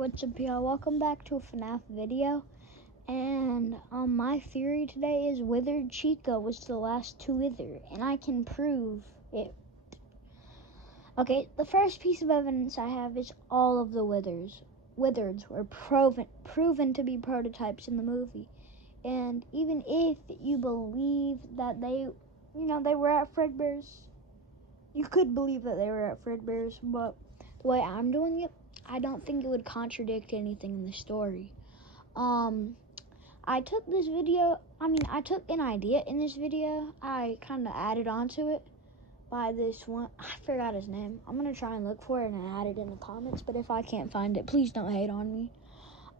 What's up, y'all? Welcome back to a FNAF video. And my theory today is Withered Chica was the last to wither, and I can prove it. Okay, the first piece of evidence I have is all of the Withereds were proven to be prototypes in the movie. And even if you believe that they were at Fredbear's, you could believe that they were at Fredbear's, but the way I'm doing it, I don't think it would contradict anything in the story. I took an idea in this video. I kind of added onto it by this one. I forgot his name. I'm going to try and look for it and add it in the comments, but if I can't find it, please don't hate on me.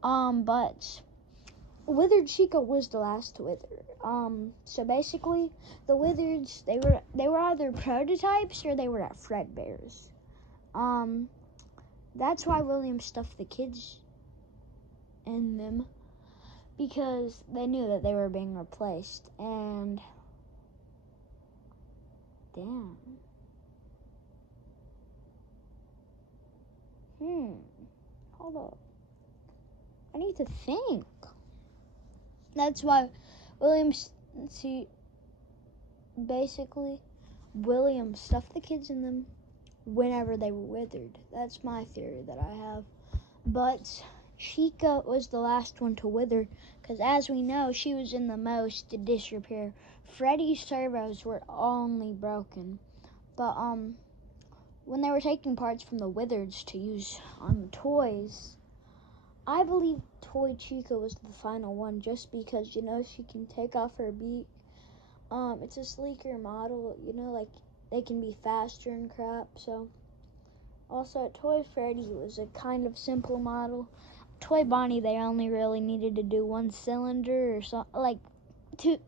But Withered Chica was the last to wither. So basically, the Withereds, they were either prototypes or they were at Fredbear's. That's why William stuffed the kids in them, because they knew that they were being replaced. And damn. Hold up. I need to think. That's why William stuffed the kids in them whenever they were withered. That's my theory that I have. But Chica was the last one to wither, because as we know, she was in the most disrepair. Freddy's servos were only broken. But when they were taking parts from the Withereds to use on the toys, I believe Toy Chica was the final one, just because, she can take off her beak. It's a sleeker model, like they can be faster and crap. So also Toy Freddy was a kind of simple model. Toy Bonnie, they only really needed to do one cylinder or so, like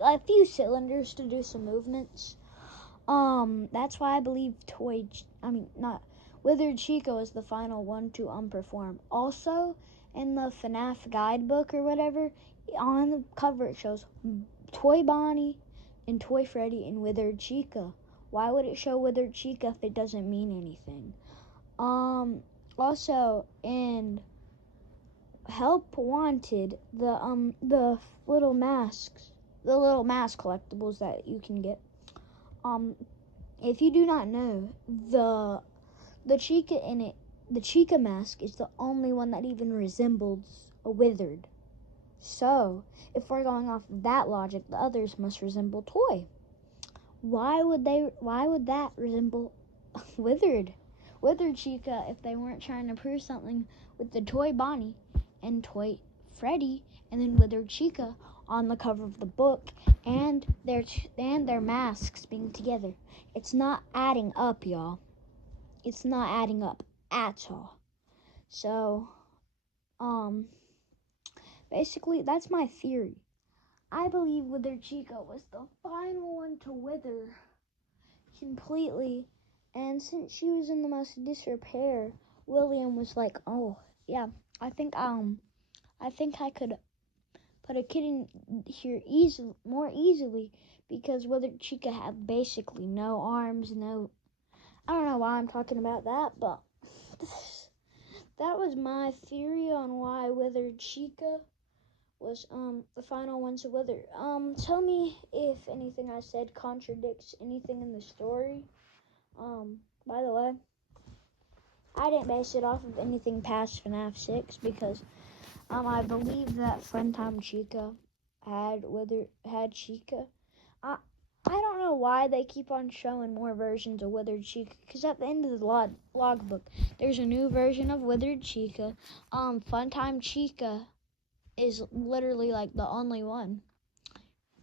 a few cylinders to do some movements. That's why I believe Withered Chica was the final one to perform. Also, in the FNAF guidebook or whatever, on the cover it shows Toy Bonnie and Toy Freddy and Withered Chica. Why would it show Withered Chica if it doesn't mean anything? Also, in Help Wanted, the little masks, the little mask collectibles that you can get. If you do not know, the Chica in it, the Chica mask is the only one that even resembles a Withered. So, if we're going off of that logic, the others must resemble Toy. Why would that resemble Withered Chica if they weren't trying to prove something with the Toy Bonnie and Toy Freddy and then Withered Chica on the cover of the book and their masks being together? It's not adding up, y'all. It's not adding up at all. So, basically, that's my theory. I believe Withered Chica was the final one to wither completely, and since she was in the most disrepair, William was like, "Oh, yeah, I think I could put a kid in here more easily, because Withered Chica had basically no arms, I don't know why I'm talking about that, but that was my theory on why Withered Chica was the final one to wither. Tell me if anything I said contradicts anything in the story. By the way, I didn't base it off of anything past FNAF 6, because I believe that Funtime Chica had Chica. I don't know why they keep on showing more versions of Withered Chica, because at the end of the logbook, there's a new version of Withered Chica. Funtime Chica is literally like the only one.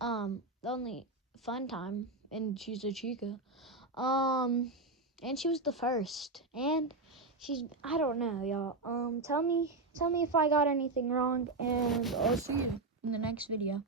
The only Funtime, and she's a Chica. And she was the first. And I don't know, y'all. Tell me if I got anything wrong, and I'll see you in the next video.